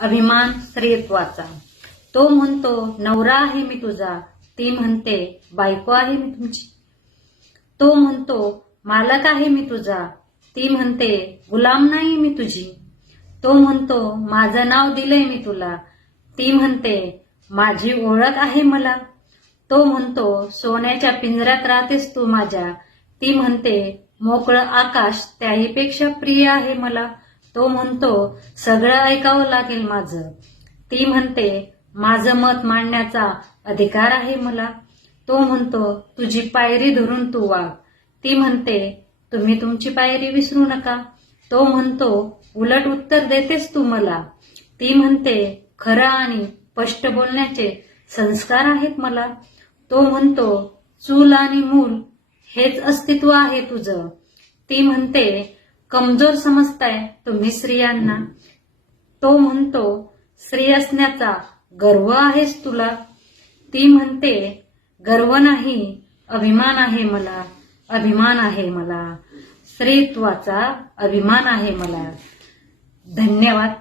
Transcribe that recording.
अभिमान स्त्रीत्वाचा तो म्हणतो नवरा आहे मी तुझा. ती म्हणते बायको आहे मी तुमची. तो म्हणतो मालक आहे मी तुझा. ती म्हणते गुलाम नाही मी तुझी. तो म्हणतो माझं नाव दिलंय मी तुला. ती म्हणते माझी ओळख आहे मला. तो म्हणतो सोन्याच्या पिंजऱ्यात राहतेस तू माझ्या. ती म्हणते मोकळं आकाश त्याहीपेक्षा प्रिय आहे मला. तो म्हणतो सगळं ऐकावं लागेल माझं. ती म्हणते माझं मत मांडण्याचा अधिकार आहे मला. तो म्हणतो तुझी पायरी धरून तू वाघ ती म्हणते तुम्ही तुमची पायरी विसरू नका. तो म्हणतो उलट उत्तर देतेस तू मला. ती म्हणते खरं आणि स्पष्ट बोलण्याचे संस्कार आहेत मला. तो म्हणतो चूल आणि मूल हेच अस्तित्व आहे तुझं. ती म्हणते कमजोर समजताय तुम्ही स्त्रियांना. तो म्हणतो स्त्री असण्याचा गर्व आहेस तुला? ती म्हणते गर्व नाही अभिमान आहे मला अभिमान आहे मला. स्त्रीत्वाचा अभिमान आहे मला. धन्यवाद.